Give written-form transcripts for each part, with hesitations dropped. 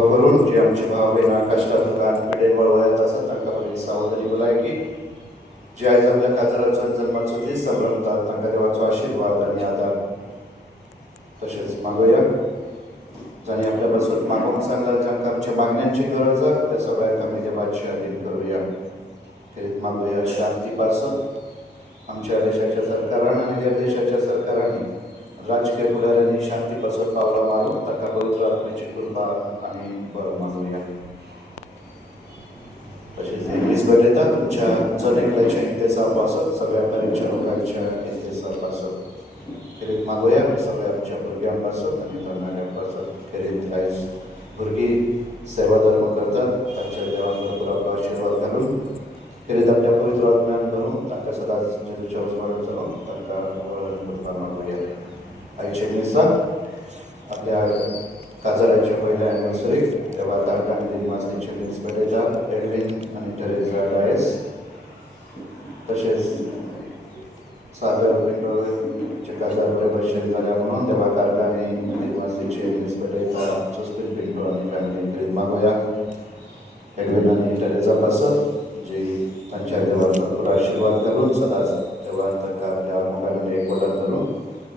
करून जे आमचे भाव बहिण कष्टात पिढे वळवायचं असं तांकां बरी सावधानी भलायकी जे आयज आपल्या कातराचो जन्माचो दीस संभ्रमतात तांकां देवाचो आशिर्वाद आनी आदार तशेंच मागोया जाणी आपल्या पासून मागोवंक सांगल्यार जांकां आमच्या मागण्यांची गरज आसा त्या सगळ्यांक आमी देवाची अधीन करुया. खेरीत मागोया शांती पासून आमच्या देशाच्या सरकारान आनी त्या देशाच्या सरकारांनी राजकीय फुडाऱ्यांनी शांती पासून पावलां मारून ताका पवित्र आत्म्याची कृपा आमी बरो मागोया. तशेंच दीस बरयता तुमच्या जनेकल्याच्या इंतेसार पासत सगळ्या तरेच्या लोकांच्या इंतेसार पासत खेरीत मागोया सगळ्या आमच्या भुरग्यां पासत आनी तरणाट्यां पासत. खेरीत आयज भुरगीं सेवा धर्म करतात तांच्या देवान भरपूर आशिर्वाद घालून खेरीत आपल्या पवित्र आत्म्यान भरून तांकां सदांच जेजूच्या उजवाडांत चलोवन तांकां कृपा मागोया. आयचे दिसा आपल्या काजराच्या पयल्या एनिवर्सरीक देवा तारकान दिमासाचे दीस बरयता एडविन आनी टेरेजा डायस तशेंच सागर पिंटोचे काजार बरे भशेन जाल्या म्हणून देवा तारकांनी दिमासाचे दीस बरयता जस्टीन पिंटो आनी फॅमिली मागोया. एडविन आनी टेरेजा पासत जी तांच्या देवाचो पुरो आशिर्वाद घालून सदांच देवान तांकां आपल्या मोगान एक वडत धरून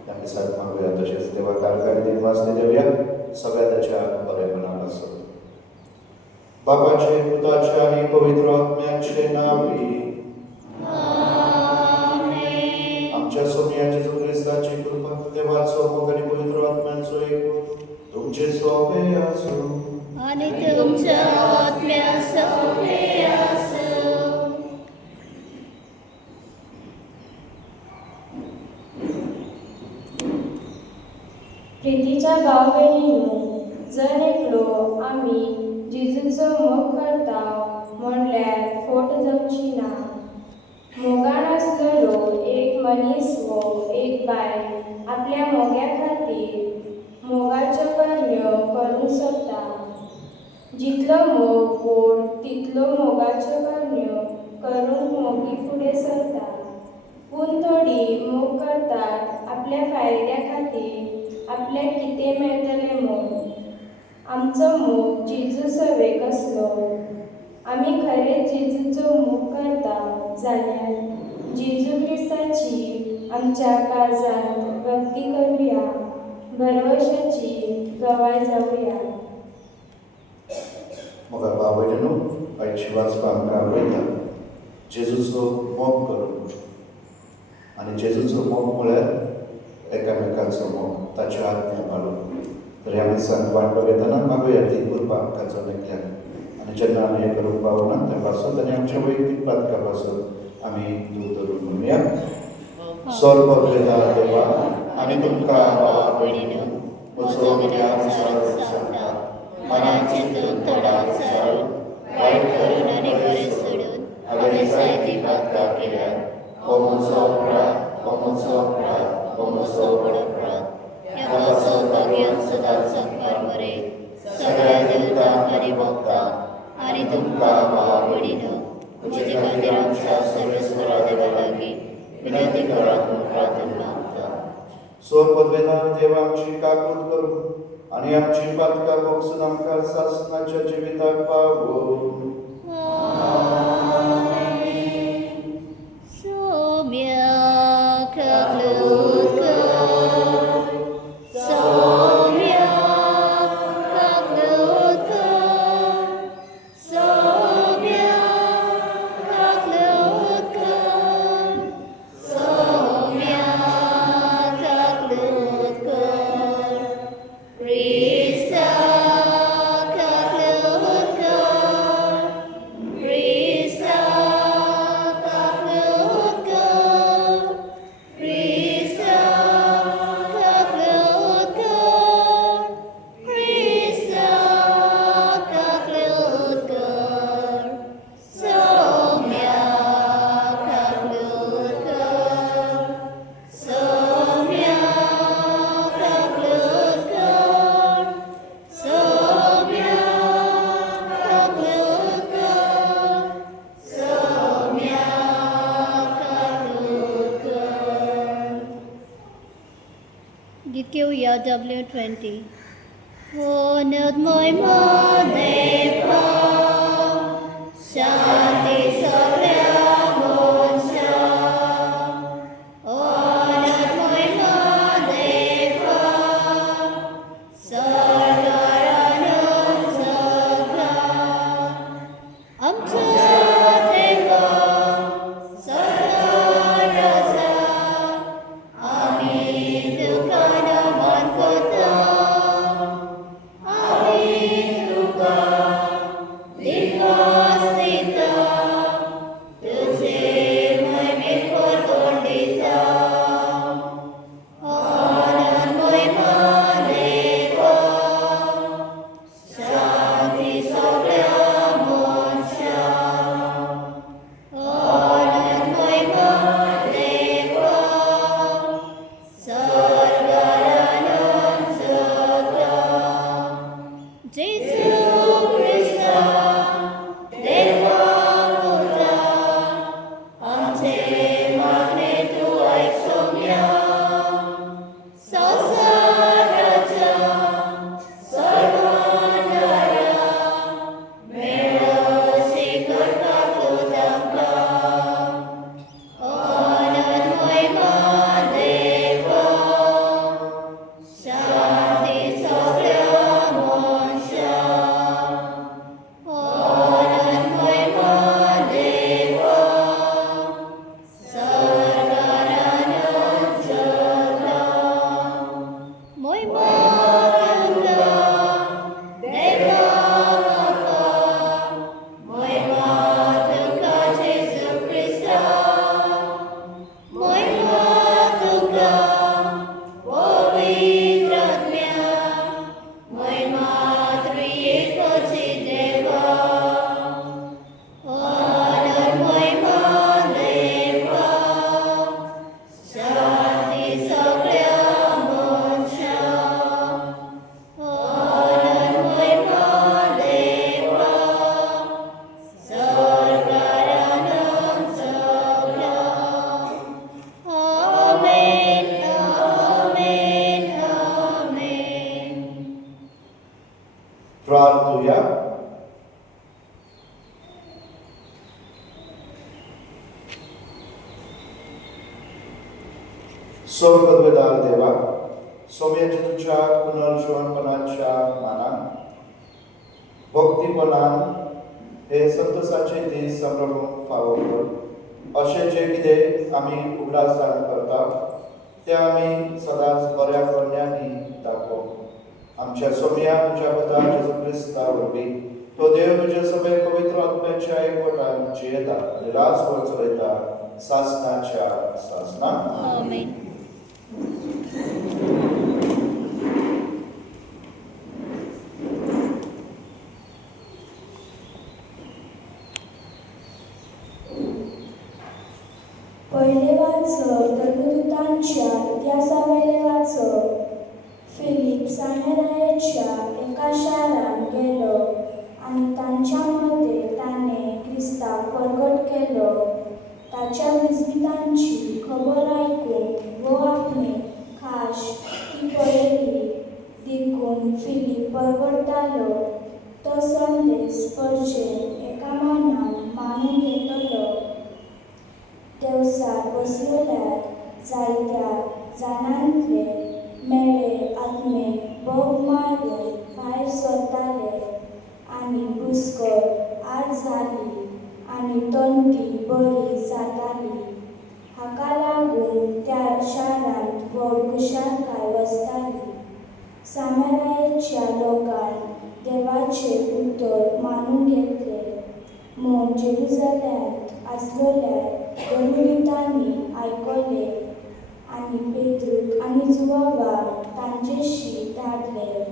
त्या दिसाक मागोया. तशेंच देवा तारकांनी दिमास देवया सगळ्या त्याच्या बरेपणान आसत. बापाचे पुताचे आनी पवित्र आत्म्याचे नांवी आमच्या सोमया जेजू क्रिस्ताची कृपा देवाचो मोग आनी पवित्र आत्म्याचो एक तुमचे सोबे आसूं आनी तुमच्या आत्म्या सोबे आसूं. प्रितीच्या भाव भयणींनो, जर एकलो आमी जेजूचो मोग करता म्हणल्यार फोट जावची ना. मोगान आसलेलो एक मनीस वो एक बायल आपल्या मोग्या खातीर मोगाच्यो कार्य करूंक सोदता. जितलो मोग व्हड तितलो मोगाच्यो कार्य करूंक मोगी फुडें सरता. पूण थोडी मोग करतात आपल्या फायद्या खातीर आपल्याक कितें मेळटलें म्हूण. आमचो मोग जेजू सेवेक आसलो. आमी खरेंच जेजूचो मोग करता जाल्यार जेजू क्रिस्ताची आमच्या काळजांत भक्ती करुया, भरवशाची गवाय जावया. मोगा भाव भयणीनो, आयची वाचपां आमकां आवडटा जेजूचो मोग करून आनी जेजूचो मोग म्हळ्यार एकामेकांचो मोग ताच्या आत्म्या पाळून. तर ह्या दिसांक वांटो घेतना मागोया ती कृपा आमकां जनेकल्याक आनी जेन्ना आमी हें करूंक पावना त्या पासत आनी आमच्या वैयक्तीक पातका पासत आमी दूर धरून म्हणुया. स्वर्ग वेदा देवा आनी तुमकां भावा भयणीनो म्हजो ज्ञान सांगता मनांत चिंतून तोंडाक सारून वायट करून आनी बरें सोडून हांवें जायतीं पातकां केल्यात. हो म्हजो अपराध, हो म्हजो अपराध, हो म्हजो व्हड अपराध. ह्या सौभाग्याक सदांच संस्कार बरे सगळ्या देवतांक आनी भक्तांक आनी तुमकां भावा भयणीनो म्हजे खातीर आमच्या सर्वेस्वरा देवा लागीं विनंती करात म्हूण प्रार्थना मागता. स्वर्गपदवेदान देवा आमची काकूट करूं आनी आमची पातकां भोगसून आमकां सासणाच्या जिविताक पावो. Git घेऊया W20. Honor mój modlitwa, szanty soglia bądźcia. Honor mój modlitwa, sorgaranum sogla. Amca tego sorgarasa, amin duka naman kota. प्रार्थूया. स्वर्गद्वेदार देवा, सौम्याच्या तुझ्या पुनर्जीवनपणाच्या मानान भक्तीपणान हे संतसाचे दीस संभ्रमूंक फावो कर. अशें जे कितें आमी उगडासान करता तें आमी सदांच बऱ्या कन्यांनी दाखोव. आमच्या सौम्या तुझ्या पुता जेजू क्रिस्ता वरवीं तो देव तुजे सगळे पवित्र आत्म्याच्या एकवटान जियेता आनी राजभर चलयता सासणाच्या सासणान. आमेन. पहिले वाचप धर्मदूतांच्या इतिहासावेले वाचप. फिलीप सामेरायेच्या एका शारांत गेलो आनी तांच्या मदे ताणें क्रिस्ताक परगट केलो. ताच्या विस्मितांची खबर आयकून वो आपली खाश ती पळयली देखून फिलीप परगटतालो. तो संदेश परचेन एका मनान मानून घेतलो. देवसार बसलेल्यार जायत्या जाणांतले मेळे आत्मे बोग मारून भायर सरताले आनी घुसखोर आड जाली आनी तंती बरी जाताली. हाका लागून त्या शारांत व्हड कुशालकाय वसताली. सामेरायेच्या लोकान देवाचे उतर मानून घेतले म्हूण जेरुसलेमांत आसलेल्या धर्मदूतांनी आयकले आनी पेद्रूक आनी जुवावाक तांचेशी धाडले.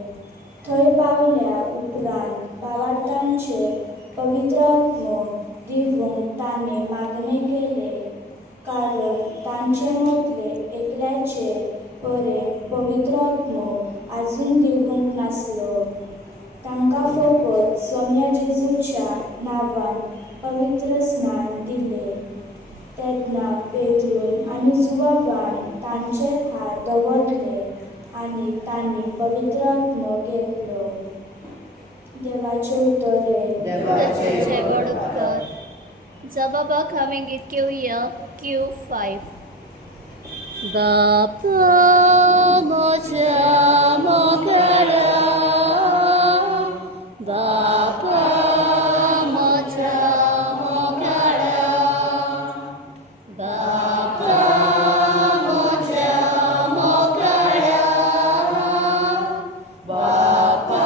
थंय पावल्या उपरांत भावार्थांचेर पवित्र आत्मो दिवूंक ताणें मागणें केले, कारण तांचे मदले एकल्याचे बरे पवित्र आत्मो आजून दिवूंक नासलो. तांकां फकत सौम्या जेजूच्या नांवान पवित्र स्नान दिले. तेन्ना पेद्रून आनी जुवावान तांचे हात दवरले आनी तांणी पवित्र आत्मो घेतलो. देवाचे उतरले देवाचे बडकर जबाबाक हांवें गीत घेवया Q5 बापा म्हज्या मोगारा बापा म्हज्या मोगारा बापा म्हज्या मोगारा बापा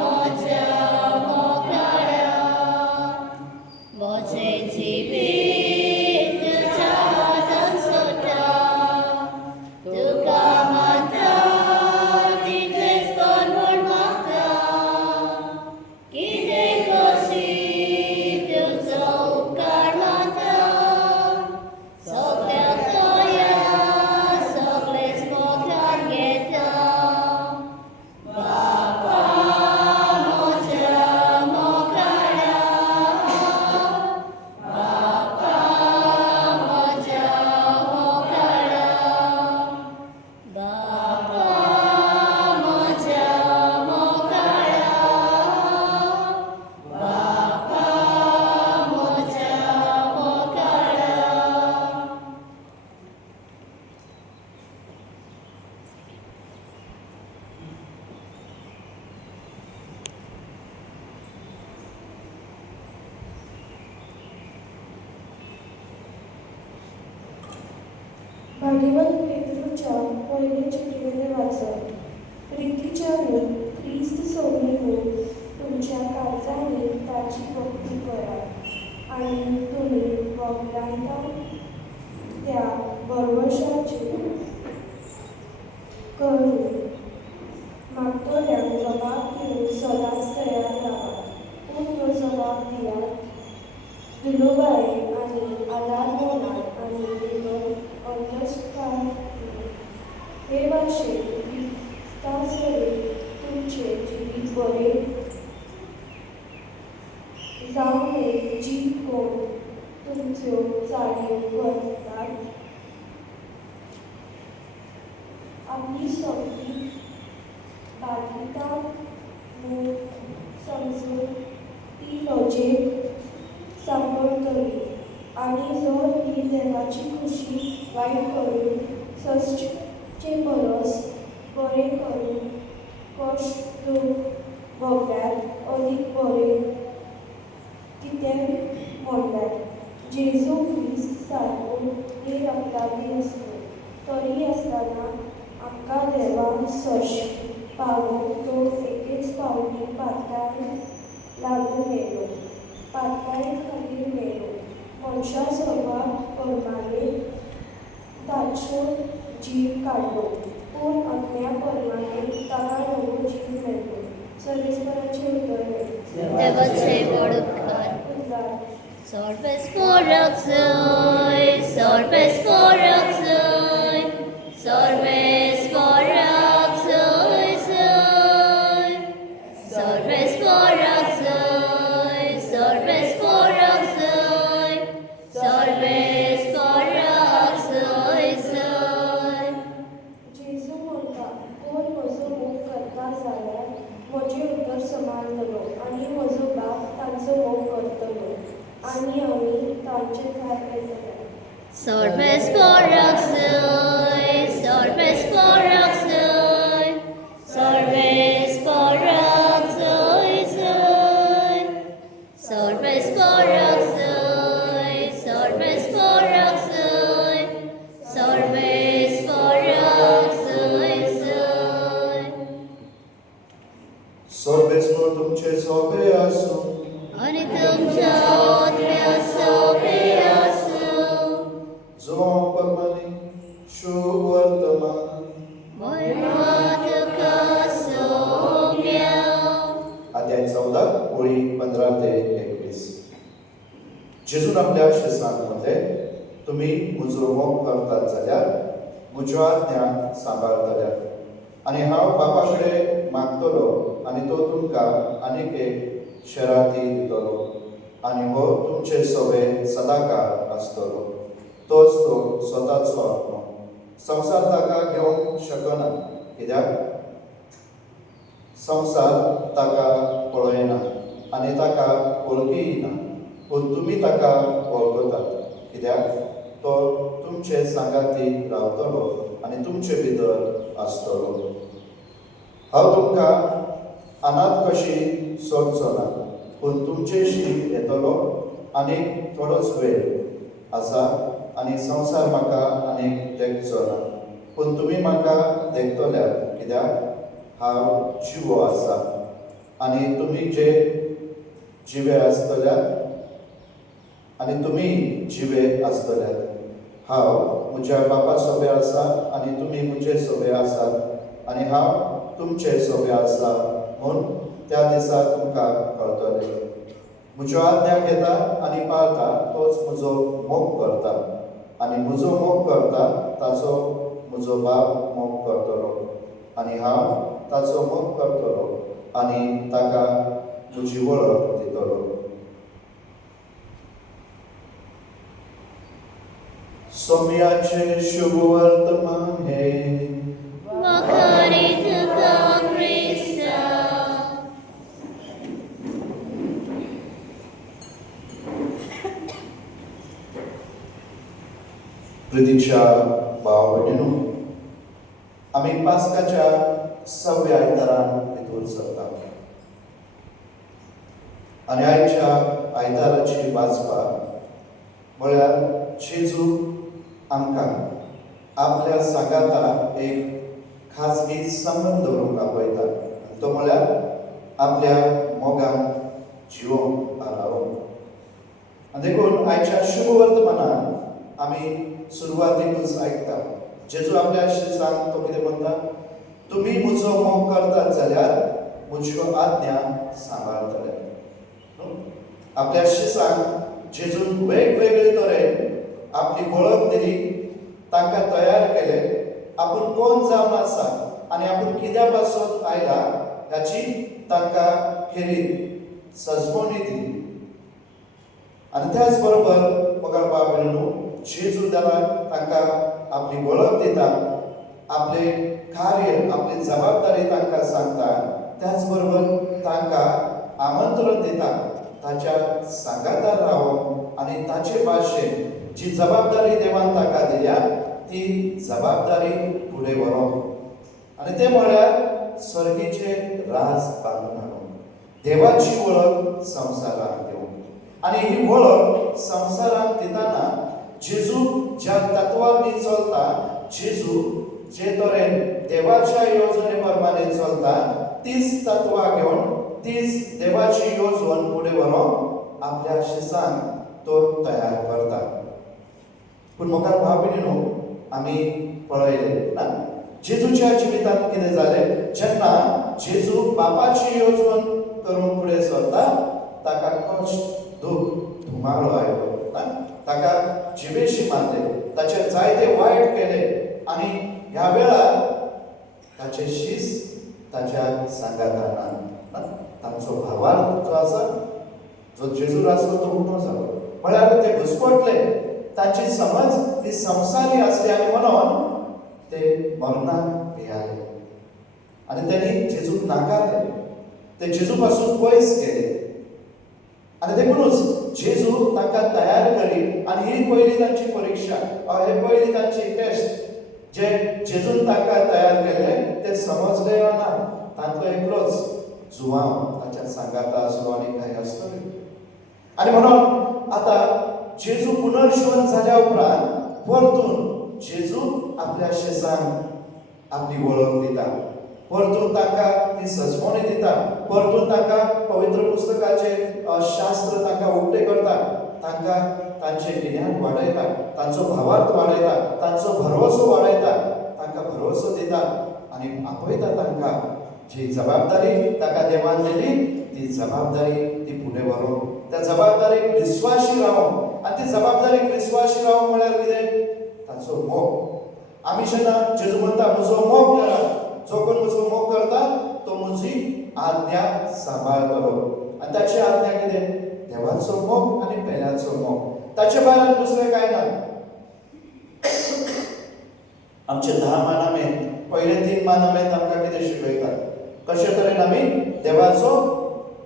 म्हज्या मोगारा म्हजें जिवीत तुज्या हातांत सोडटा तुका मागता तितलेंच कर म्हूण मागता कितें करशी तुजो उपकार मागता सगळ्याक दया सगळेंच मोगान घेता बापा म्हज्या मोगारा बापा म्हज्या मोगारा बापा म्हज्या मोगारा बापा म्हज्या मोगारा भाग्यवान पेद्रूच्या पयले चिटयेचें वाचन प्रितीच्या न्हू क्रिस्त सोबी न्हू तुमच्या काळजांनी ताची भक्ती करात आनी तुमी वगडायता त्या भरवशाची करून मागतोल्यांक जबाब दिवंक सदांच तयार रावात पूण तो जबाब दियात दुलोबाई आनी आदार होणार आनी भितर अंतस्कार हे भाशेन क्रिस्तासरी तुमचे जिवीत बरें जावं जी कोण तुमच्यो चाळयो करतात आपली सगळी बाधिता म्हूण समजून ती लजेक सांबाळटली आनी जर ती देवाची खुशी वायट करून सश्चे परस बरें करून कश्ट दूख भोगल्यार अदीक बरें कितें म्हणल्यार जेजू क्रिस्त सारको हे रक्तादी आसलो तरी आसतना आमकां देवाक सश पावोवंक तो एकेच फावटी पातकाय लागून मेलो पातकाय खातीर मेलो मनशा सर्वात परमाने ताचो जीव काडलो पूण अज्ञा परमाने ताका नवो जीव मेळ्ळो सर्वेस्पराचे उतरले देवाचे बडकार Sorbes porak zoi, sorbes porak zoi, sorbes porak zoi zoi, sorbes porak zoi, sorbes porak zoi, sorbes porak zoi zoi. जेजू म्हणटा कोण म्हजो मोग करता जाल्यार म्हजें उतर समाळटलो आनी म्हजो बाप तांचो मोग करतलो आनी आमी तांचे भायर येतले Sorbes porak zoi, sorbes porak zoi, sorbes porak zoi zoi, sorbes porak zoi, sorbes porak zoi, sorbes porak zoi zoi. सोबेस्नो तुमचे सोबे आसूं Ani tumcha otre sobe asu, जो परमाने शुभ वर्तमान moi matuka somya. अध्याय 14 ओळी 15 ते 21. जेजून आपल्या शिष्यांक म्हणले तुम्ही म्हजो मोग करतात जाल्यार म्हज्यो आज्ञा सांबाळटल्यात आनी हांव बापा कडेन मागतलो आनी तो तुमकां आनीक एक शराती दितलो आनी हो तुमचे सोबे सदांकाळ आसतलो तोच तो स्वताचो आत्मो संवसार ताका घेवंक शकना कित्याक संवसार ताका पळयना आनी ताका वळखीय ना, पूण तुमी ताका वळखतात कित्याक तो तुमचे सांगाती रावतलो आनी तुमचे भितर आसतलो. हांव तुमकां अनाथ कशी सोडचो ना, पूण तुमचेशी येतलो आनीक थोडोच वेळ आसा आनी संवसार म्हाका आनीक देखचो ना, पूण तुमी म्हाका देखतल्यात कित्याक हांव जिवो आसा आनी तुमी जे जिवे आसतल्यात आनी तुमी जिवे आसतल्यात. हांव म्हज्या बापा सोबे आसा आनी तुमी म्हजे सोबे आसात आनी हांव तुमचे सोबे आसा म्हूण त्या दिसा तुमकां कळटलें. म्हज्यो आज्ञा घेता आनी पाळटा तोच म्हजो मोग करता आनी म्हजो मोग करता ताचो म्हजो बाप मोग करतलो आनी हांव ताचो मोग करतलो आनी ताका म्हजी वळख दितलो. सोम्याचे शुभ वर्तमान हे Makari tuka Krista. प्रितीच्या भाव भयणीनो, आमी पास्काच्या 6व्या आयतारान भितर सरता आनी आयच्या आयताराची वाचपाक म्हळ्यार जेजू आमकां आपल्या सांगाता एक खाजगी संबंध दवरूंक आपयता. तो म्हळ्यार आपल्या मोगान जिवोवंक रावोवंक. आनी देखून आयच्या शुभ वर्तमानान आमी सुरवातेकूच आयकता जेजू आपल्या शिष्यांक तो कितें म्हणटा, तुमी म्हजो मोग करतात जाल्यार म्हज्यो आज्ञा सांबाळटले. आपल्या शिष्यांक जेजून वेगवेगळे तरेन आपली वळख दिली, तांकां तयार केले, आपूण कोण जावन आसा आनी आपूण कित्या पासून आयला हाची तांकां खेरीत सजमोनी दिली. आनी त्याच बरोबर मोगाळ भाव भयणीनो, जेजू तांकां आपली वळख दिता, आपले कार्य आपली जबाबदारी तांकां सांगता, त्याच बरोबर तांकां आमंत्रण दिता ताच्या सांगातार रावोंक आनी ताचे भाशेन जी जबाबदारी देवान ताका दिल्या ती जबाबदारी फुडें व्हरोंक. आनी ते म्हळ्यार सर्गीचे राज बांदून हाडूंक, देवाची वळख संवसाराक दिवंक. आनी ही वळख संवसाराक दितना जेजू ज्या तत्वांनी चलता, जेजू जे तरेन देवाच्या येवजणे प्रमाणे चलता, तीच तत्वां घेवन तीच देवाची येवजण फुडें व्हरोंक आपल्या शिष्यांक तो तयार करता. पूण म्हाका भाव भयणीनो, आमी पळयलें ना जेजूच्या जिवितांत कितें जालें. जेन्ना जेजू बापाची येवजण करून फुडें सरता, ताका कश्ट, दूख, धुमाळो आयलो ना, ताका जिवेशी मारले, ताचे जायते वायट केले आनी ह्या वेळार ताचे शिस ताच्या सांगातान ना, तांचो भावार्थ जो आसा, जो जेजूर आसलो तो उठो जालो. म्हळ्यार ते घुस्पटले, ताची समज ती संवसारी आसली आनी म्हणून ते मरणाक भियाले आनी त्यांनी जेजूक नाकारले, ते जेजू पासून पयस गेले. आनी देखूनच जेजू तांकां तयार करी आनी ही पयली तांची परीक्षा, हे पयली तांची टेस्ट. जे जेजून तांकां तयार केले ते समजले वा ना, तांचो एकलोच जुवांव ताच्या सांगाता आसलो आनी काय आसतली. आनी म्हणून आतां जेजू पुनर्जीवन जाल्या उपरांत परतून जेजू आपल्या शिष्यांक आपली वळख दिता, परतून तांकां ती सजमोनी दिता, परतून तांकां पवित्र पुस्तकाचे शास्त्र तांकां उक्ते करता, तांकां तांचें गिन्यान वाडयता, तांचो भावार्थ वाडयता, तांचो भरवसो वाडयता, तांकां भरवसो दिता आनी आपयता तांकां जी जबाबदारी ताका देवान दिली ती जबाबदारी ती फुडें व्हरोंक, त्या जबाबदारीक विस्वाशी रावंक. आनी ती जबाबदारीक विस्वाशी रावंक म्हळ्यार कितें? ताचो मोग. आमी जेन्ना जेजू म्हणटा म्हजो मोग करा, जो कोण म्हजो मोग करता तो म्हजी आज्ञा सांबाळटलो. आनी ताची आज्ञा कितें? देवाचो मोग आनी पेल्याचो मोग. ताचे भायर दुसरें कांय ना. आमचे 10 मानामेंत, पयले 3 मानामेंत आमकां कितें शिकयतात? कशे तरेन आमी देवाचो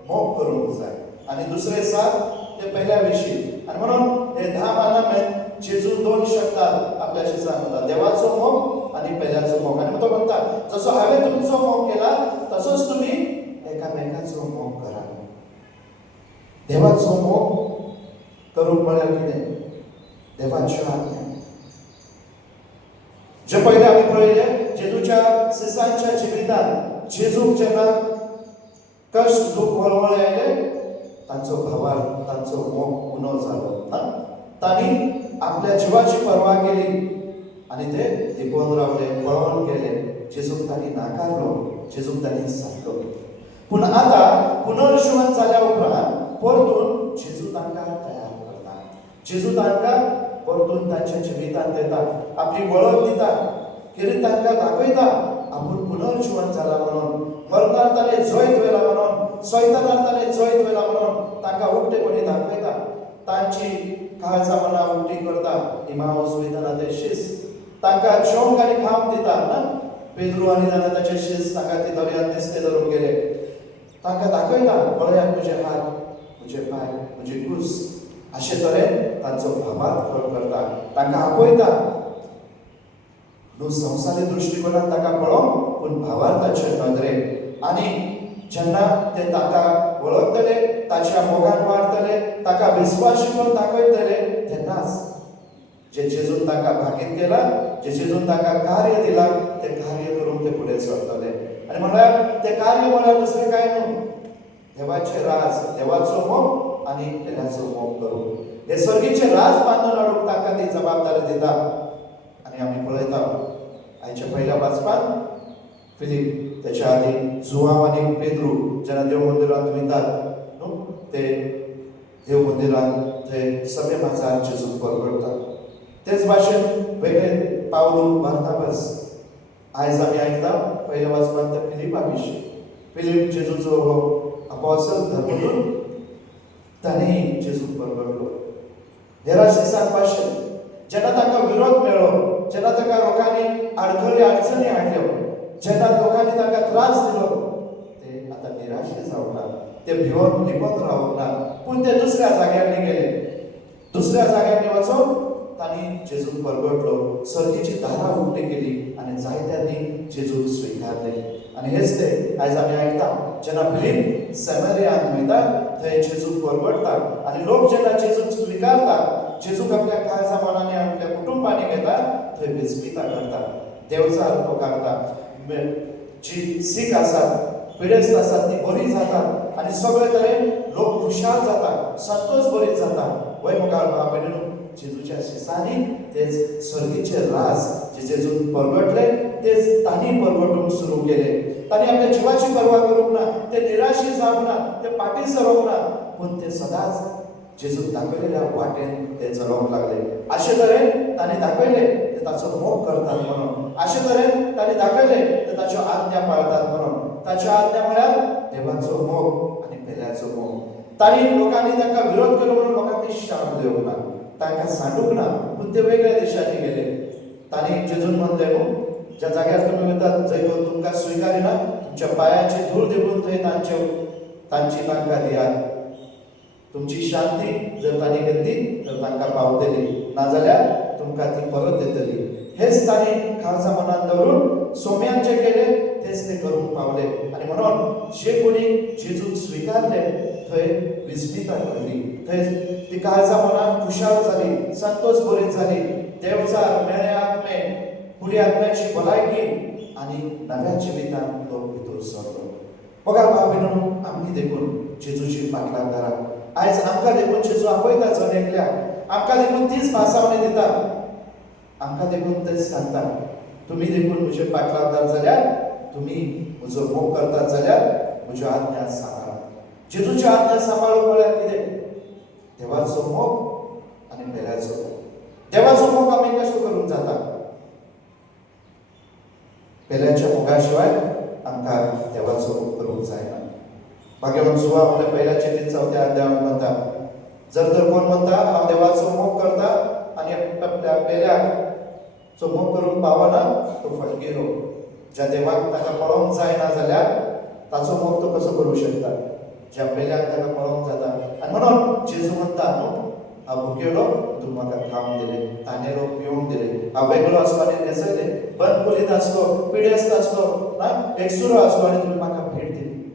मोग करूंक जाय. आणि दुसरे 7 ते पहिल्या विशीं. आणि म्हणून हे 10 मानामेंट जेजू 2 शब्दात आपल्याशी सांगता, देवाचो मोग आणि पेल्याचो मोग. आणि तो म्हणता, जसो हांवें तुमचो मोग केला तसोच तुम्ही एकामेकाचो मोग करा. देवाचो मोग करूंक म्हळ्यार कितें? देवाच्यो आज्ञा. जे पहिले आमी पळयले, जेजूच्या शिसांच्या जिवितांत जेजूक जेन्ना कश्ट दुख वळवळ आयले, तांचो भावार तांचो मोग उणो जालो. तांणी आपल्या जिवाची पर्वा केली आणि ते लिपोवन रावले, पळोवन गेले. जेजूक तांणी नाकारलो, जेजूक तांणी सांडलो. पूण आतां पुनर्जीवन जाल्या उपरांत परतून जेजू तांकां तयार करता. जेजू तांकां परतून तांच्या जिवितांत येता, आपली वळख दिता, कितें तांकां दाखयता आपूण पुनर्जीवन जाला म्हणून, मरणार ताणें जैत वेला म्हणून, सैतानार ताणें जैत वेला म्हणून तांकां उक्तेपणी दाखयता. तांची काळजां मना उक्ती करता. इमाऊस वयतना ते शिस्त तांकां जेवंक आनी खावंक दिता ना. पेद्रू आनी जाणा ताचे शिस्त तांकां ते दर्यांत नुस्तें धरूंक गेले. तांकां दाखयता, पळयात म्हजे हात, म्हजे पाय, म्हजी कूस. अशे तरेन तांचो भावार्थ करता, तांकां आपयता. न्हू संवसारी दृश्टिकोनांत ताका पळोवंक, पूण भावार्थाचे नदरेन. आणि जेन्ना ते ताका वळखतले, ताच्या मोगान वाडटले, ताका विस्वासी करून दाखयतले, तेन्नाच जे जेजून तांकां भाकीत केला, जे जेजून तांकां कार्य दिलां, ते कार्य करून ते फुडें सरतले. आणि म्हळ्यार ते कार्य म्हळ्यार दुसरें कांय न्हू, देवाचें राज, देवाचो मोग आणि पेल्याचो मोग करून हे सर्गीचे राज बांदून हाडूंक तांकां ती जबाबदारी दिता. आणि आमी पळयता आयच्या पहिल्या वाचपान फिलीप, त्याच्या आदी जुआंव आनी पेद्रू जेन्ना देव मंदिरांत वयतात न्हू, ते देव मंदिरांत थंय सभे माजार जेजूक परगडतात. तेच भाशेन वेगळे पावलू बार्नाबास. आयज आमी आयकता पहिल्या वाचपान ते फिलिपा विशीं. फिलीप जेजूचो अपोस्टल धर्मदूत, ताणेंय जेजूक परगडलो. हेरा शिसांक भाशेन जेन्ना तांकां विरोध मेळ्ळो, जेन्ना तांकां लोकांनी आडखळी अडचणी हाडल्यो, जेन्ना लोकांनी तांकां त्रास दिलो, ते आतां निराशे जावंक ना, ते भिवून लिपोवन रावंक ना, पूण ते दुसऱ्या जाग्यांनी गेले. दुसऱ्या जाग्यांनी वचून तांणी जेजूक परगडलो, सर्गीची दारां उक्ती केली आनी जायत्यांनी जेजूक स्विकारले. आनी हेच ते आयज आमी आयकता, जेन्ना फिलीप सेमेरियांत वयता, थंय जेजूक परगडता. आनी लोक जेन्ना जेजूक स्विकारता, जेजूक आपल्या काळजा मनांनी आपल्या कुटुंबांनी घेता, थंय विस्मिता करता, देवचार तो काडटा. जी सीख आसात, पिडेस्त आसात, ती बरी जातात आनी सगळे तरेन लोक खुशाल जाता, संतोष बरी जाता. वय मुखार बाबा जेजूच्या शिसांनी तेच सर्गीचे राज जे जेजून परगडले, तेच तांणी परगडूंक सुरू केले. तांणी आपल्या जिवाची पर्वा करूंक ना, ते निराशी जावंक ना, ते फाटीं सरोंक ना, पूण ते सदांच जेजून दाखयलेल्या वाटेन ते चलोवंक लागले. अशे तरेन तांणी दाखयले ते ताचो मोग करतात म्हणून. अशे तरेन तांणी दाखयले ते ताच्यो आज्ञा पाळतात म्हणून. ताच्यो आज्ञा म्हळ्यार देवाचो मोग आनी पेल्याचो मोग. तांणी लोकांनी तांकां विरोध केलो म्हणून लोकांक ती शाप दिवंक ना, तांकां सांडूंक ना, पूण ते वेगळ्या देशांनी गेले. तांणी जेजून म्हणलें न्हू, ज्या जाग्यार तुमी वतात जंय तुमकां स्विकारिना, तुमच्या पांयाची धूळ देवून थंय तांची तांकां दियात. तुमची शांती जर तांणी घेतली तर तांकां पावतली, नाजाल्यार तुमकां ती परत येतली. हेच तांणी काळजा मनांत दवरून सोम्यान जे केले तेच ते करूंक पावले. आनी म्हणून जे कोणी जेजूक स्विकारले थंय विस्मिता घडली, थंय ती काळजा मनांत खुशाल जाली, संतोष बरी जाली, देवचार, मेळे आत्मे, पुरी आत्म्याची भलायकी आनी नव्या जिवितांत लोक भितर सरलो. बघा बाबीनो, आमी देखून जेजूची पाटलांदारां. आयज आमकां देखून जेजू आपयता जनेकल्या, आमकां देखून तीच भासावणी दिता, आमकां देखून तेच सांगता, तुमी देखून म्हजे पाटलांदार जाल्यार, तुमी म्हजो मोग करतात जाल्यार म्हज्यो आज्ञा सांबाळा. जेजूच्यो आज्ञा सांबाळूंक म्हळ्यार कितें? देवाचो मोग आनी पेल्याचो मोग. देवाचो मोग आमी कशें करूंक जाता? पेल्याच्या मोगा शिवाय आमकां देवाचो मोग करूंक जायना. भाग्यवान सुवा आपल्या पहिल्या चिठ्ठीत 4थ्या अध्यायात म्हणटा, जर तर कोण म्हणटा हांव देवाचो मोग करता आनी आपल्या पेल्याचो मोग करूंक पावना, तो फटकेरो. ज्या देवाक ताका पळोवंक जायना जाल्यार ताचो मोग तो कसो करूं शकता जे आपल्याक ताका पळोवंक जाता आनी म्हणून जेजू म्हणटा न्हू हांव भुकेलो तूं म्हाका खावंक दिलें तानेलो पिवंक दिलें हांव वेगळो आसलो आनी न्हेसयलें बंद कुलीत आसलो पिडेस्त आसलो ना एकसुरो आसलो आनी तुवें म्हाका भेट दिली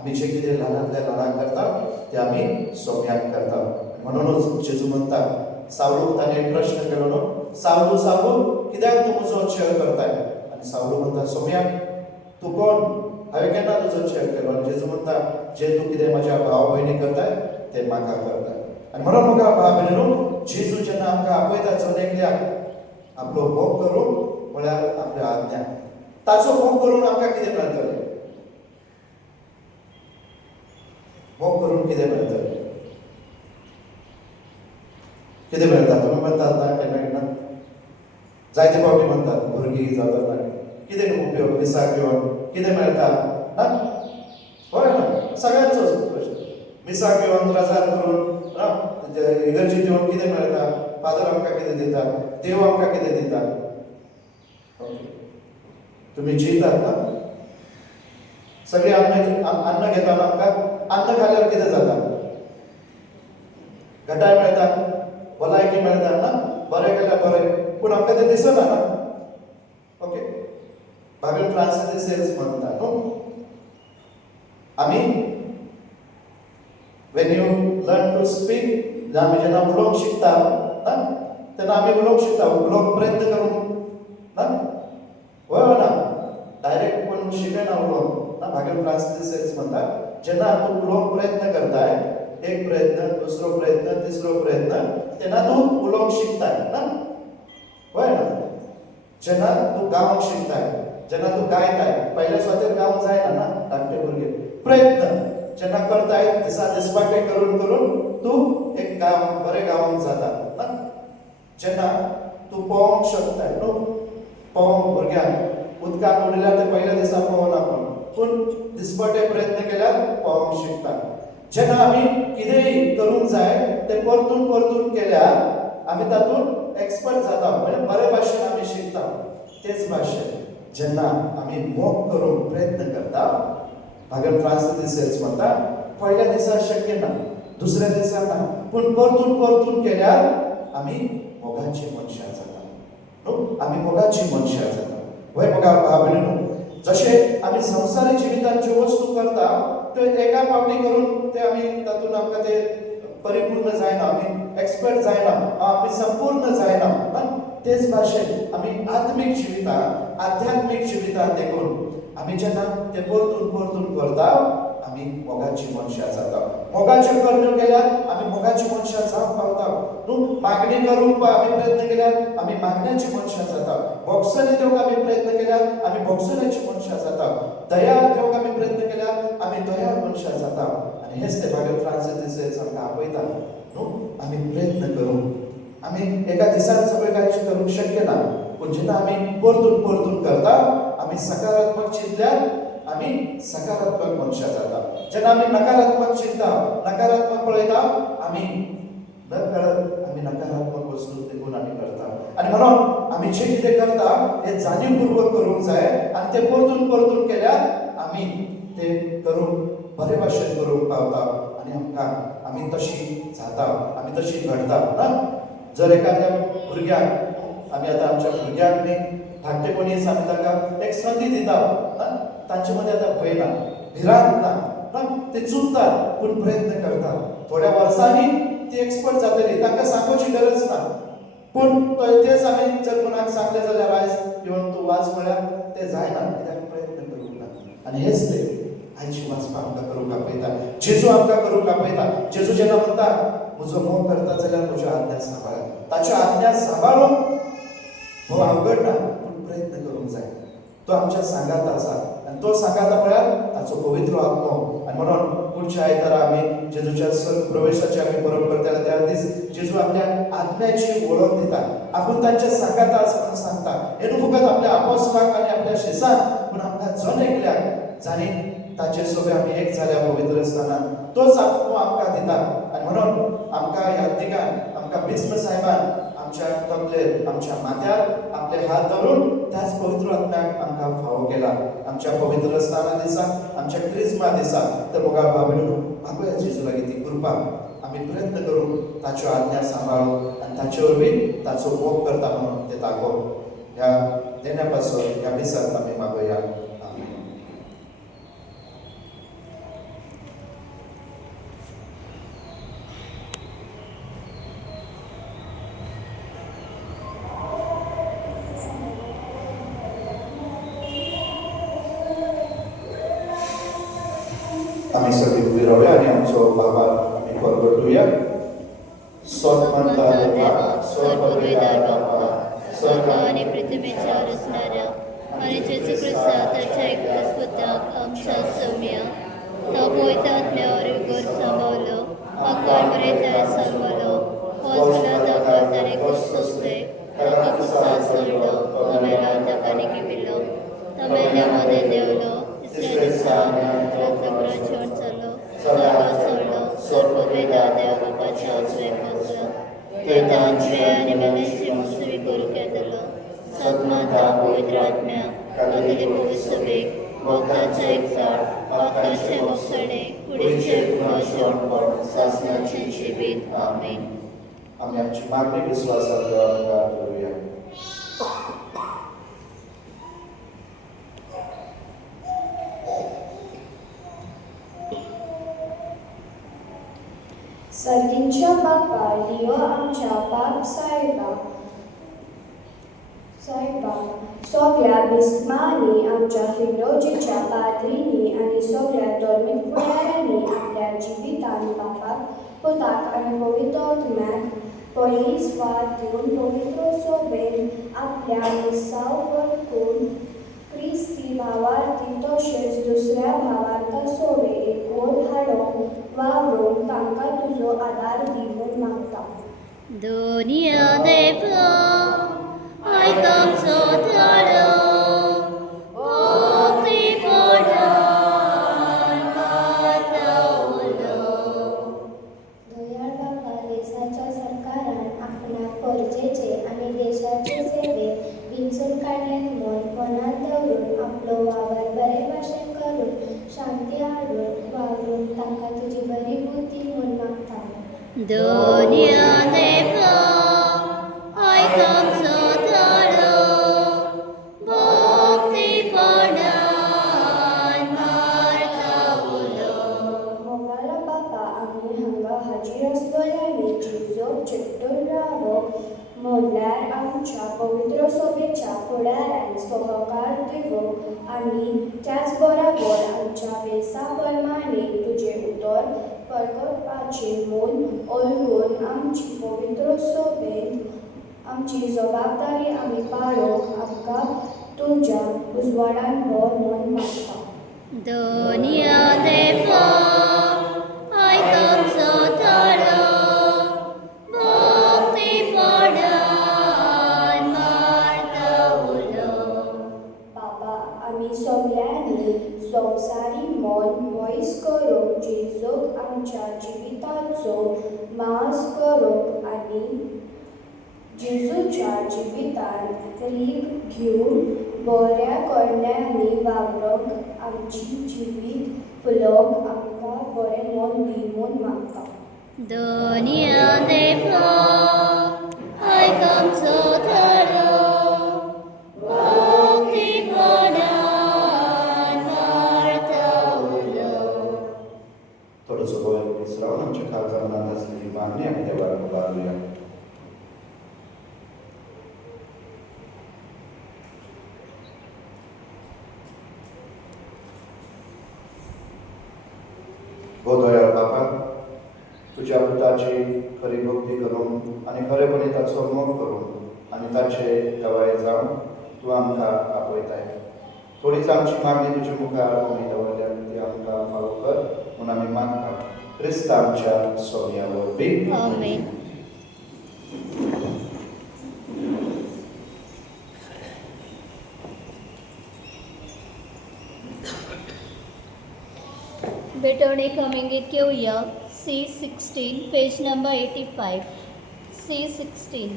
आमी जे कितें ल्हानांतल्या ल्हानाक करता ते आमी सोम्याक करता म्हणूनच जेजू म्हणटा सावळूक ताणें एक प्रश्न केलो न्हू सावळू सावळू कित्याक तूं म्हजो छळ करताय आनी सावळू म्हणटा सोम्याक तूं कोण हांवें केन्ना तुजो छळ केलो आनी जेजू म्हणटा जे तूं कितें म्हाज्या भाव भयणी करताय ते म्हाका करताय आनी म्हणून म्हाका भाव भयणीनो जेजू जेन्ना आमकां आपयता चलयकल्याक आपलो मोग करूंक म्हळ्यार आपल्या आज्ञा ताचो मोग करून आमकां कितें मेळटलें मोग करून कितें मेळटलें कितें मेळटा तुमी म्हणटात ना केन्ना केन्ना जायते फावटी म्हणटात भुरगीं जाता कितें उपयोग मिसाक घेवन कितें मेळटा ना हय ना सगळ्यांचो प्रश्न मिसाक घेवन प्रचार करून इगर्जेक येवन कितें मेळटा फादर आमकां कितें दिता देव आमकां कितें दिता तुमी जितात ना सगळीं अन्न घेताना आमकां अन्न खाल्यार कितें जाता घटाय मेळटा भलायकी मेळटा ना बरें केल्यार बरें पूण आमकां तें दिसना ना ओके बाबील फ्रांसीस सेल्स म्हणटा न्हू आमी when you learn to speak आमी जेन्ना उलोवंक शिकता ना तेन्ना आमी उलोवंक शिकता उलोवंक प्रयत्न करूंक ना वय ना डायरेक्ट कोण शिकना उलोवंक ना बाबील फ्रांसीस सेल्स म्हणटा जेन्ना तूं उलोवंक प्रयत्न करताय एक प्रयत्न दुसरो प्रयत्न तिसरो प्रयत्न तेन्ना तूं उलोवंक शिकताय ना वय ना जेन्ना तूं गावंक शिकताय जेन्ना तूं गायताय पयल्या स्वातेर गावंक जायना ना धाकटे भुरगे प्रयत्न जेन्ना करताय दिसपाटे करून करून तूं एक बरें गावंक जाता ना जेन्ना तूं पोवंक शकताय न्हू पोवंक भुरग्यांक उदकांत उडयल्यार ते पयल्या दिसा पोवना पूण दिसपटे प्रयत्न केल्यार पोवंक शिकता जेन्ना आमी कितेंय करूंक जाय ते परतून परतून केल्यार आमी तातूंत एक्सपर्ट जाता म्हणजे बरे भाशेन आमी शिकता तेच भाशेन जेन्ना आमी मोग करूंक प्रयत्न करता बाबील फ्रांसीस सेल्स म्हणटा पयल्या दिसा शक्य ना दुसऱ्या दिसा ना पूण परतून परतून केल्यार आमी मोगाची मनशां जाता न्हू आमी मोगाची मनशां जाता वय मोगा भाव भयणीनो जशें आमी संवसारी जिवितांत ज्यो वस्तू करता त्यो एका फावटी करून ते आमी तातूंत आमकां ते परिपूर्ण जायना आमी एक्सपर्ट जायना आमी संपूर्ण जायना ना तेच भाशेन आमी आत्मीक जिवितांत आध्यात्मीक जिवितांत देखून आमी जेन्ना ते परतून परतून करता आमी मोगाची मनशां जाता मोगाच्यो कर्म्यो केल्यार आमी मोगाची मनशां जावंक पावता न्हू मागणी करूंक आमी प्रयत्न केल्यार आमी मागण्याची मनशां जाता भोगसणी दिवंक आमी प्रयत्न केल्यार आमी भोगसण्याची मनशां जाता दया दिवंक आमी प्रयत्न केल्यार आमी दयाळ मनशां जाता आनी हेच ते बाबील फ्रांसीस सेल्स आमकां आपयता न्हू आमी प्रयत्न करूंक आमी एका दिसान सगळें कांय करूंक शक्य ना पूण जेन्ना आमी परतून परतून करता आमी सकारात्मक चिंतल्यार आमी सकारात्मक मनशां जाता जेन्ना आमी नकारात्मक चिंतता नकारात्मक पळयता आमी नकळत आमी नकारात्मक वस्तू देखून आमी करता आनी म्हणून आमी जे कितें करता हें जाणीवपूर्वक करूंक जाय आनी तें परतून परतून केल्यार आमी तें करूंक बरे भाशेन करूंक पावता आनी आमी तशी जाता आमी तशी घडटा ना जर एखाद्या भुरग्याक आमी आतां आमच्या भुरग्याक न्ही धाकटेपणीच आमी ताका एक संदी दिता तांचे मदें आतां भंय ना भिरांत ना ते चुकतात पूण प्रयत्न करतात थोड्या वर्सांनी ती एक्सपर्ट जातली तांकां सांगपाची गरज ना पूण तेच आमी जर कोणाक सांगलें जाल्यार आयज येवन तूं वाच म्हळ्यार तें जायना कित्याक प्रयत्न करूंक ना आनी हेच तें आयची वाचपाक आमकां करूंक आपयता जेजू आमकां करूंक आपयता जेजू जेन्ना म्हणटा म्हजो मोग करता जाल्यार म्हज्यो आज्ञा सांबाळा ताच्यो आज्ञा सांबाळून हो अवघड ना पूण प्रयत्न करूंक जाय तो आमच्या सांगात आसा आनी तो सांगाता म्हळ्यार ताचो पवित्र आत्मो आनी म्हणून पुढच्या आयतारा आमी जेजूच्या स्वर्ग प्रवेशाची आमी परब करता त्या दीस जेजू आपल्या आत्म्याची वळख दिता आपूण तांच्या सांगाता आसा म्हणून सांगता हे न्हू फकत आपल्या आपोस्तलांक आनी आपल्या शिसांक पूण आमकां जन एकल्याक जाणी ताचे सोबे आमी एक जाल्या पवित्र स्थानांत तोच आत्मो आमकां दिता आनी म्हणून आमकां ह्या दिकान आमकां बिस्म साहेबान आमच्या तकलेर आमच्या माथ्यार आपले हात धरून त्याच पवित्र आत्म्याक आमकां फावो केला. आमच्या पवित्र स्थाना दिसा आमच्या क्रिस्मा दिसा तर मोगा भावणू मागोया जेजू लागीं ती कृपा आमी प्रयत्न करून ताच्यो आज्ञा सांबाळून आनी ताचे वरवीं ताचो मोग करता म्हणून ते दाखोव. ह्या देण्या पासून ह्या दिसाक आमी मागोया. आमीन. आम्ही सगळी उभी राहूया आणि आमचो बाबा आम्ही परगटूया. सोत म्हणटा देवा, सर्ववेदार बाप्पा, स्वर्ग आणि पृथ्वीच्या रचणाऱ्या आणि जेजू ख्रिस्ता त्याच्या एकच पुत्राक आमच्या सौम्य तो पवित्र आत्म्यावर घर सांभाळलो, आकार मरेता सांभाळलो, होसला ताका ताणे कुश सोसले, ताका कुसा सोडलो, तमेला ताका निकिमिल्लो, तमेल्यामध्ये देवलो, तिसऱ्या दिसा रत्नपुरात जेवण चाललो, स्वर्गात सोडलो, सर्ववेदा देव बापाच्या उजव्याक बसलो, ते तांचे आणि मेल्यांची मुसवी करूंक येतलो, सत्माता पवित्र आत्म्या कातोलीक पवित्र सभेक भक्तांचे एकचार, पातकांचे मोक्षणे, कुडीचे जेवणपण, सासणाचे जिवीत. आमीन. आम्ही आमची मागणी विश्वासात देवाला करूया. सर्गींच्या बापा लिओ आमच्या बाप साहेबा सगळ्या बिस्मांनी आमच्या फिब्रोजीच्या पाद्रींनी आणि सगळ्या धर्मीक फुडाऱ्यांनी आपल्या जिवितान बापाक पुताक आणि पवित्र आत्म्याक पयली स्वाद दिवन पवित्र सोबेन आपल्या निसाव करून क्रिस्ती भावार्थी तशेंच दुसऱ्या भावार्था सोबे एकवट हाडोवंक वावरूंक तांकां तुजो आदार दी म्हूण मागता. दुनिया देवा आयकामचो थारो भोवती पडान पातवलो. दयाळ बाबा देशाच्या सरकारान आपणाक परजेचे आणि देशाचे सेवेक विंचून काडलें मन मनात दवरून आपलो वावर बरे भाशेन करून शांती हाडून वावरून तांकां तुजी बरी बुद्धी म्हूण मागता. दुनिया देवा आयकामचो थारो भोवती पडान पातवलो. मोगालो बाबा आमी हांगा हाजीर आसलेल्यांनी जेजूक चिट्टून रावप म्हणल्यार आमच्या पवित्र सभेच्या फुडाऱ्यांक सहकार दिवप आनी त्याच बरोबर आमच्या वेसा प्रमाणे तुजें उतर परगटपाचें म्हूण ओळखून आमची पवित्र सभेंत आमची जबाबदारी आमी पाळोवंक आमकां तुज्या उजवाडान भर म्हूण मागता. दुनिया देवा आयकामचो थारो भोवती पडान पातवलो. बाबा आमी सगळ्यांनी संवसारी मन मोयस करून जेजूक आमच्या जिविताचो मास करूंक आनी जेजूच्या जिवितान रीग घेवन बऱ्या करण्यांनी वावरूंक आमची जिवीत फुलोवंक आमकां बरें मन दी म्हूण मागता. दुनिया देवा आयकामचो थारो भोवती पडान पातवलो. थोडंसं गोंय विसरावून आमच्या खालच्या मनात असलेली मागणी आम्ही देवाला उभारूया. हो दयाळ बापा, तुझ्या पुताची खरी भक्ती करून आणि खरेपणी ताचो मोग करून आणि ताचे गवाय जावन तूं आमकां आपयताय. थोडीच आमची मागणी तुज्या मुखार आमी दवरल्या ती आमकां फावो कर म्हूण आमी मागता. क्रिस्त आमच्या सोम्या वरवीं. आमीन. बेटवणे कमिंगेत घेऊया C16 पेज नंबर 85. C16.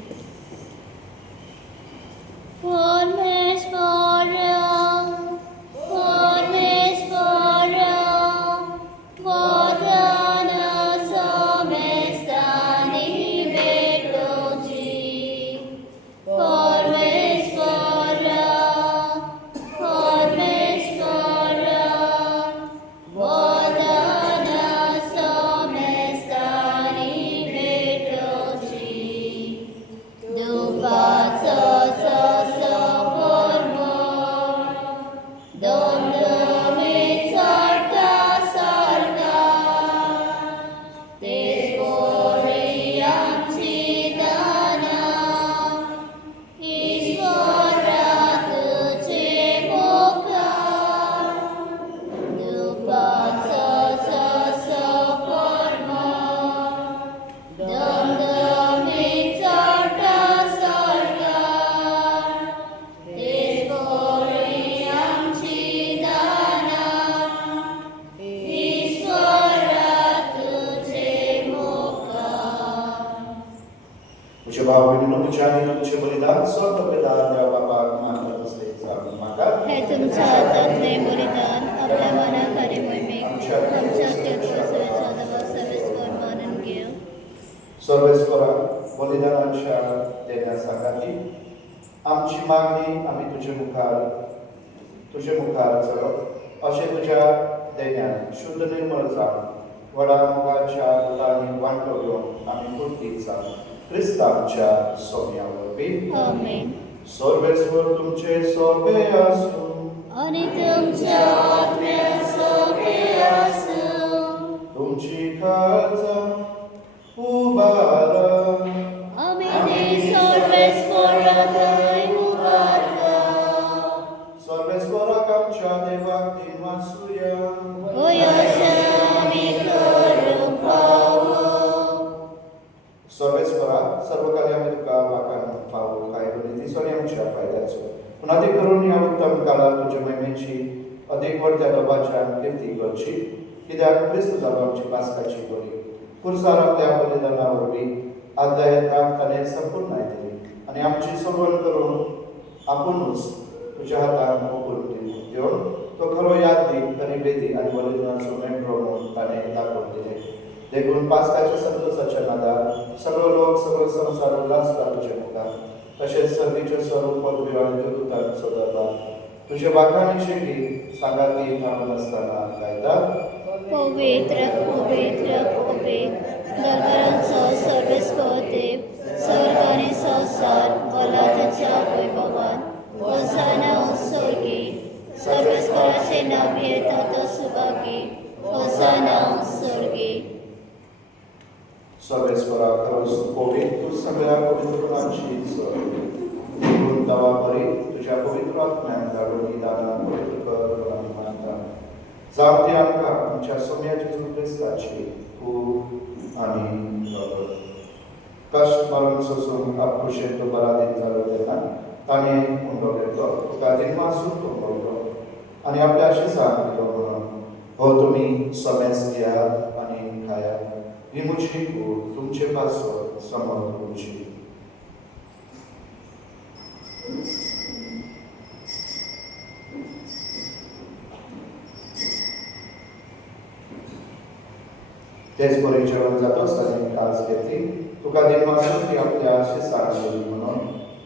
तुझे भाव बहिणीनं तुझ्याने तुझे बलिदान स्वतः बलिदान देवा बाबा मानत असते मागा हे तुमच्या हातातले बलिदान आपल्या मनाकारे मोहिमेक आमच्या अत्यात्मसेवेचा दवा सर्वेस्वर मानून घे. सर्वेस्वरा बलिदानाच्या देण्यासाठी आमची मागणी आम्ही तुझे मुखार चढव असे तुझ्या देण्यात शुद्ध निर्मळ जाण वडा मुगाच्या दुधाने वांटो घेऊन आम्ही पूर्तीचा ख्रिस्तांच्या सोम्यावर बी आमेन. सर्वेस्वर तुमचे सोबे असो आणि तुमच्या आत्म्यात सोबे असो. तुमची खाजा उभारा आम्ही ते सर्वेस्वरात उभारता. सर्वेस्वराक आमच्या देवाक दिन वासूया होय असं आम्ही करू पावो. सर्वेस्वरा सर्व कार्य आम्ही तुका वाकान पावो काय करून ती सोनी आमच्या फायद्याचो पण अधिक करून या उत्तम काळात तुझ्या महिमेची अधिक वाढत्या दोबाच्या कीर्ती करची कित्याक ख्रिस्त जालो आमची पासकाची बळी पुरसार आपल्या बलिदानावर बी आदल्या येतात ताणे संपूर्ण दिली आणि आमची सोडवण करून आपुणूच तुझ्या हातान ओपून देऊन तो खरो याद दी खरी बेदी आणि बलिदानाचो मेंढरो म्हणून ताणे दाखवून दिले. देखून पासकाच्या संतोषाच्या नादार सगळं लोक सगळं संसार उल्हासला तुझे मुखार तसेच सर्वीचे स्वरूप पदवी आणि दूतांत सदरला तुझे वाखाणीचे गीत सांगाती थांबून असताना गायता पवित्र पवित्र पवित्र दरबारांचा सर्वेस्व देव स्वर्ग आणि संसार भला त्याच्या वैभवान होसाना स्वर्गी सर्वेस्वराचे नाव येतात सुभागी होसाना स्वर्गी. सर्वेस्वरा खरोच पवित्र सगळ्या पवित्रांची सोय दवा बरी तुझ्या पवित्र आत्म्यान धाडून ही दाना पवित्र कर आम्ही मानता. जावं ती आमकां आमच्या सोम्याची ख्रिस्ताची खूप आनी कष्ट मरण सोसून आपुशें तो बरा दिन जालो तेन्ना ताणें उंडो घेतलो तुका दिनमा सूख कमवलो आनी आपल्या शिसाक दिलो म्हणून हो तुमी सोमेस घेयात आनी खायात ही म्हजी कूड तुमचे पासो समोर तुमची. तेच बरे जेवण जातोच ताणें काज घेतली तुका दिनमा सूख आपल्या शिसाक दिली म्हणून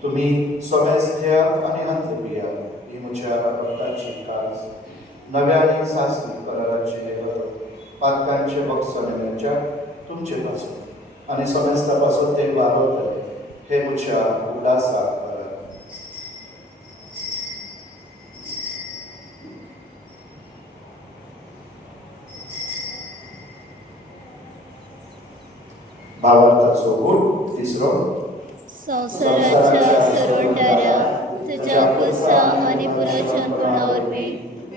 तुम्ही सोमेस घेयात आनी अंत पियात ही म्हज्या रक्ताची काज. नव्या आनी सासवी कराराची लेखक पातकांचे बक्षणेच्या तुमचे पासून आनी सोमेस्ता पासून ते वारवतले हे म्हज्या उल्हासाक करा. भावार्थाचो गुण तिसरो संसाराच्या सरवंटाऱ्या तुझ्या कुसाम आणि पुराचनपणावर मी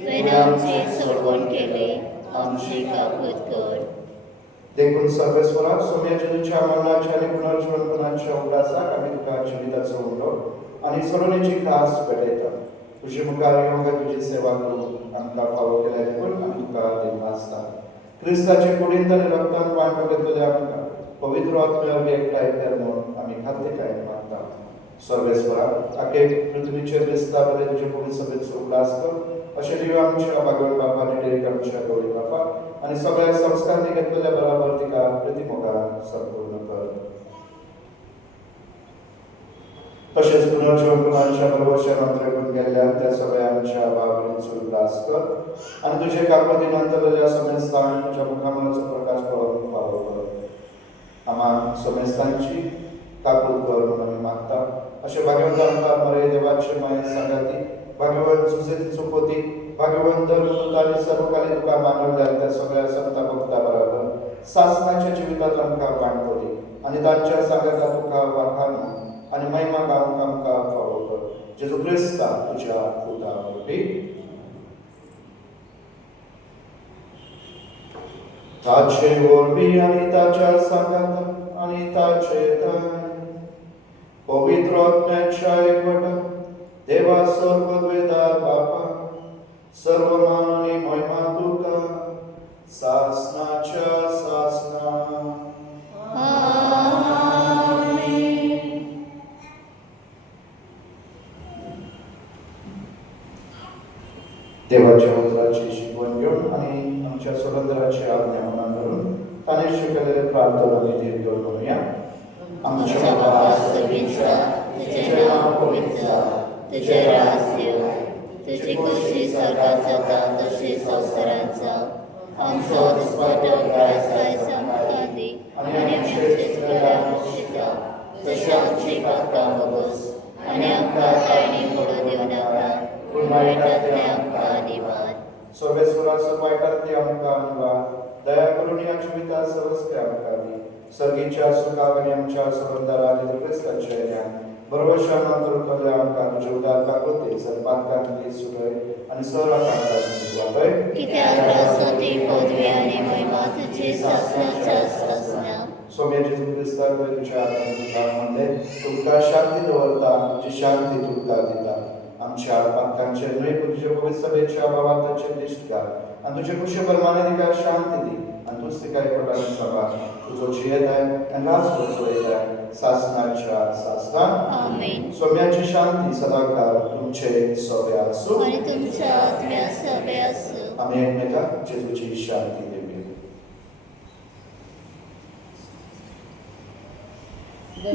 वेदांची सोडवण केली आमची काकूत कर. देखून सर्वेस्वरा सोम्याच्या तुझ्या मरणाच्या आणि पुनर्जीवनपणाच्या उल्हासाक आम्ही तुका जिविताचो उंडो आणि सोडवणेची खास भेटयता. तुझे मुखार येवंक तुझी सेवा करून आमकां फावो केल्या देखून आमी तुका दिन वाचता. क्रिस्ताचे कुडींत आनी रक्तांत वांटो घेतलेले आमकां पवित्र आत्म्यावर एकठांय कर म्हणून आमी खात्य काय मागता. सर्वेस्वरा आखे पृथ्वीचेर दिसता बरे तुजे पवित्र सभेचो उल्हास कर अशें दिव्य आमच्या भगवंत बापा आनी डेरीक आमच्या गौरी बापा आनी सगळ्या संस्कारांनी घेतलेल्या बराबर तिका प्रतिमोगान संपूर्ण कर. तशेंच पुनर्जीवन गुणांच्या बरोबरच्या मंत्र्याकडून गेल्ल्या त्या सगळ्या आमच्या बाबरींचो उल्हास कर आनी तुजे कापती नंतरल्या समेस्तान तुज्या मुखामलाचो प्रकाश पळोवन फावो कर. आम्हा समेस्तांची काकूत कर म्हणून आमी मागता. अशें भाग्यवंत आमकां मरे देवाचे माये सांगाती भाग्यवंत सुसेतीचो पोती भाग्यवंत धर्मदूत आनी सर्वकाली तुका मानवल्या त्या सगळ्या संता भक्ता बरोबर सासणाच्या जिवितांत आमकां बांदतली आनी तांच्या सांगाता तुका वाखाण आनी महिमा गावंक आमकां फावो कर. जेजू क्रिस्ता तुज्या पुता वरवीं ताचे वरवीं आनी ताच्या सांगात आनी ताचे थंय पवित्र आत्म्याच्या एकवटान देवा सर्वद्वेदार बापा सर्व मान आनी महिमा तुका सासणाच्या सासणा. देवाच्या उतराची शिकवण घेऊन आणि आमच्या सुरंदराची आज्ञा मनात धरून ताने शिकलेले प्रार्थना विधी घेऊन म्हणूया. आमच्या बाबा सर्वेचा तुझे नाव पवित्र जावं, तुझे राज्य येवं, तुझी खुशी स्वर्गात जाता तशी संवसारांत जावं. आमचो दिसपट्टो वगडास आयज आमकां दी आनी आमचे चुकल्यार शिता तशें आमची पातकां बोगोस आनी आमकां तायणी पडूं दिवं नाका पूण वायटांतले आमकां निवार. सर्वेस्वराचो वायटांतले आमकां निवार. दया करून ह्या जिवितांत सर्वस्व आमकां दी. सर्गीच्या सुखाक आनी आमच्या सुरंदरा जेजू क्रिस्ताच्या येण्यान बरोबरशान अंतरुतल्या आमकां तुजे उदार काकोते सनपातकांतली सुरय आनी सराकांतांतली वाटय. कित्याक रासोती पदवी आनी महिमा तुजी सासणाच्याच सासणा. सोम्या जेजू क्रिस्ता तुज्या आत्म्यामध्ये तुमकां शांती दवरता तुजी शांती तुमकां दिता. आमच्या पातकांचे न्हय तुजे पवित्र सभेच्या भावांताचेर दिश्ट घाल आनी तुजे कुशे प्रमाणे तिका शांती दी आनी तूंच तिका एकवटान सांबाळ. तुजो जियेताय आनी राजो चलयताय सासणाच्या सासणान. आमेन. सोम्याची शांती सदांकाळ तुमचे सोबे आसूं आनी तुमच्या आत्म्या सोबे आसूं. आमी एकमेकांक जेजूची शांती दिवया.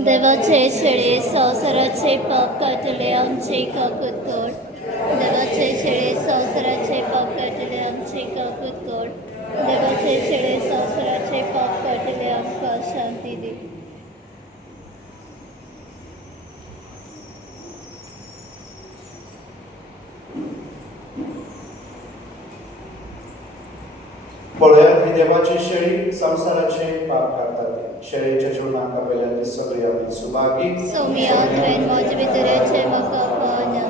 देवाचे शेळे संवसाराचे पाप काटले आमचे काकूत कोड. देवाचे शेळे संवसाराचे पाप काटले आमचे काकूत कोड. देवाचे शेळे संवसाराचे पाप काटले आमकां शांती दी. पळयात ही देवाची शेळी संसाराचे पाप काडटात. शेळयेच्या जिवनाक आपयल्यान सगळी आमी सुभागी. सोम्या तुवें म्हजे भितऱ्याचे म्हाका पावना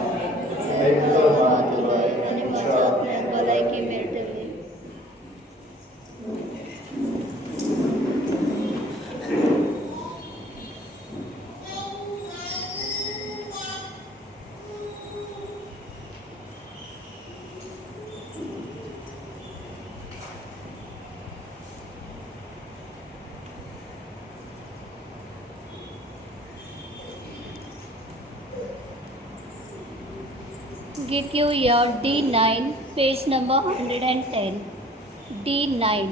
आनी म्हज्या आत्म्याक भलायकी मेळटली. Get you your D9, page number 110. D9.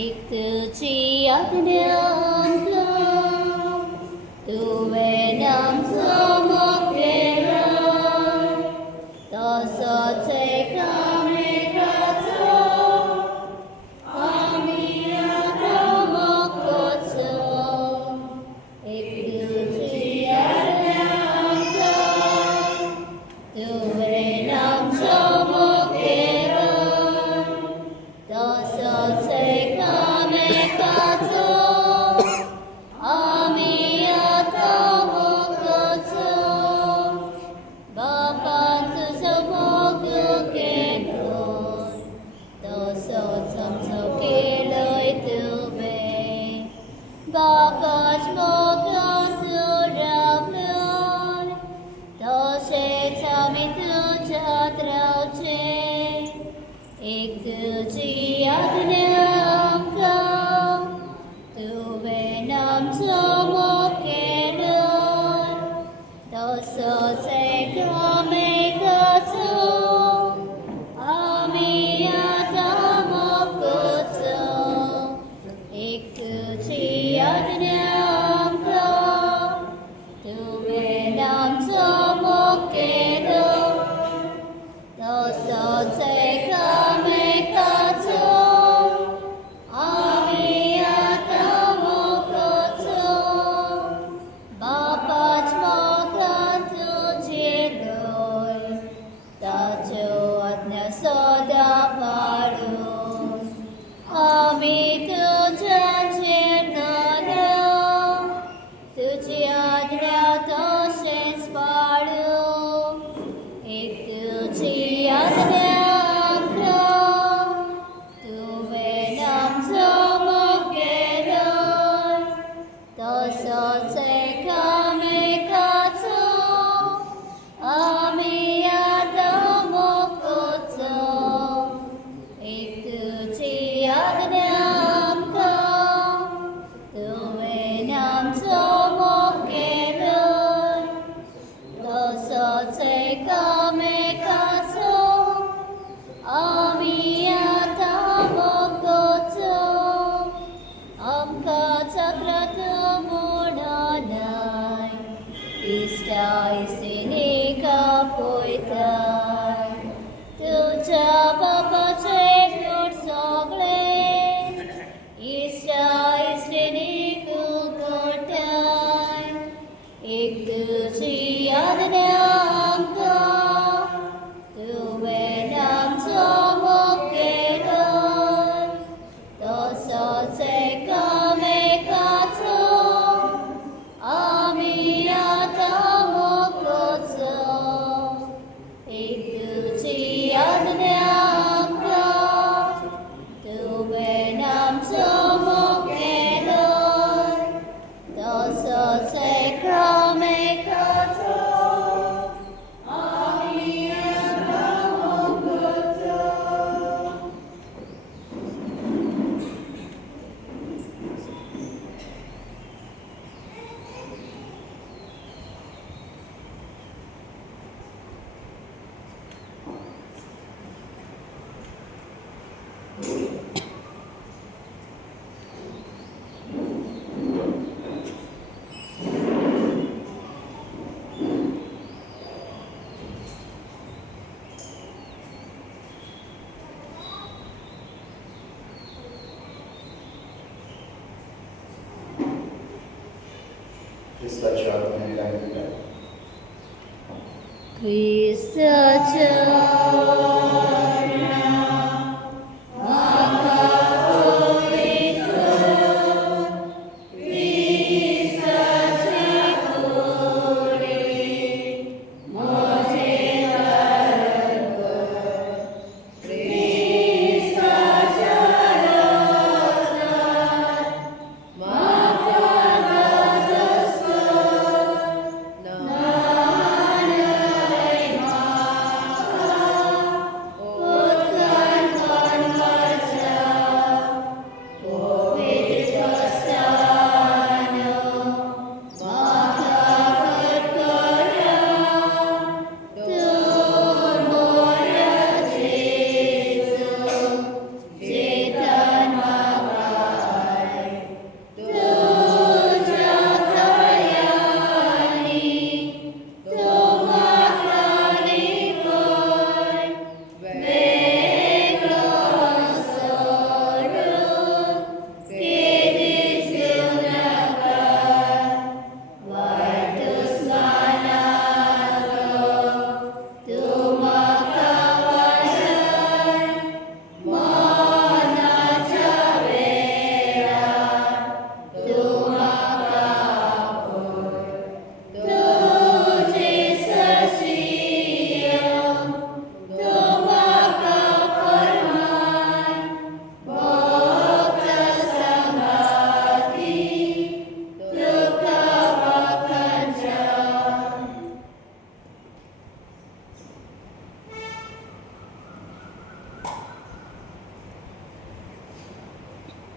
एक तुझी आज्ञा तुवें आमचो मोग केला तसोच एका मेकाचो आमी आतां मोग करचो. एक तुझी आज्ञा तुवें आमचो मोग केला तसोच एका मेकाचो आमी आतां मोग करचो. तसोच एकामेकाचो आमी आतां मोगचो एक तुजी आज्ञा तुवें आमचो मोग केलो तसोच एकामेकाचो आमी आतां मोगचो. ख्रिस्ताच्या आत्म्याने काय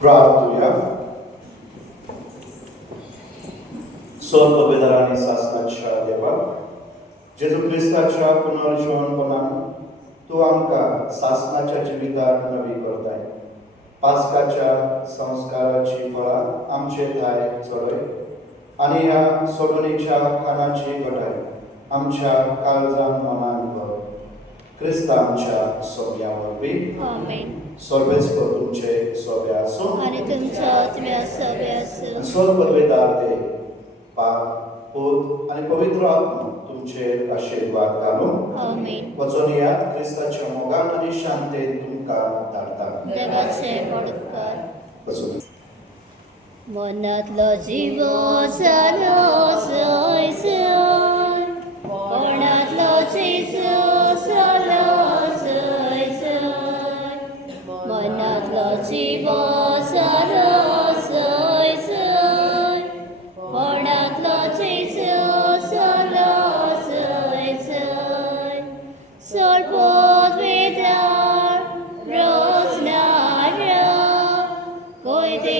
प्रार्थूया. स्वर्गवेदर आणि शासनाच्या देवा, जेजू ख्रिस्ताच्या पुनर्जीवनपणान तू आमकां शासनाच्या जिविताक नवी करताय. पास्काच्या संस्काराची फळां आमचे थाय चडय आनी ह्या सोडणीच्या खानाची घटाय आमच्या काळजान मनान कर. क्रिस्ता आमच्या सोब्या वरवीं आमेन. सर्वेस्पर तुमचे सोबे आसूं आणि तुमच्या आत्म्या सभे आसूं. स्वर्गवेदार ते पाप पूत आणि पवित्र आत्मा तुमचे आशीर्वाद घालून आमेन. वचून यात क्रिस्ताच्या मोगान आणि शांतेत तुमकां धाडटा. देवाचे पडकार. वचून मनातलो जिवो जालो सयसर, कोणातलो जेजू जालो सयसर. मनातलो जिवो जालो सयसर, कोणातलो जेजू जालो सयसर. सरपोत वेदार रोजनारा कोयते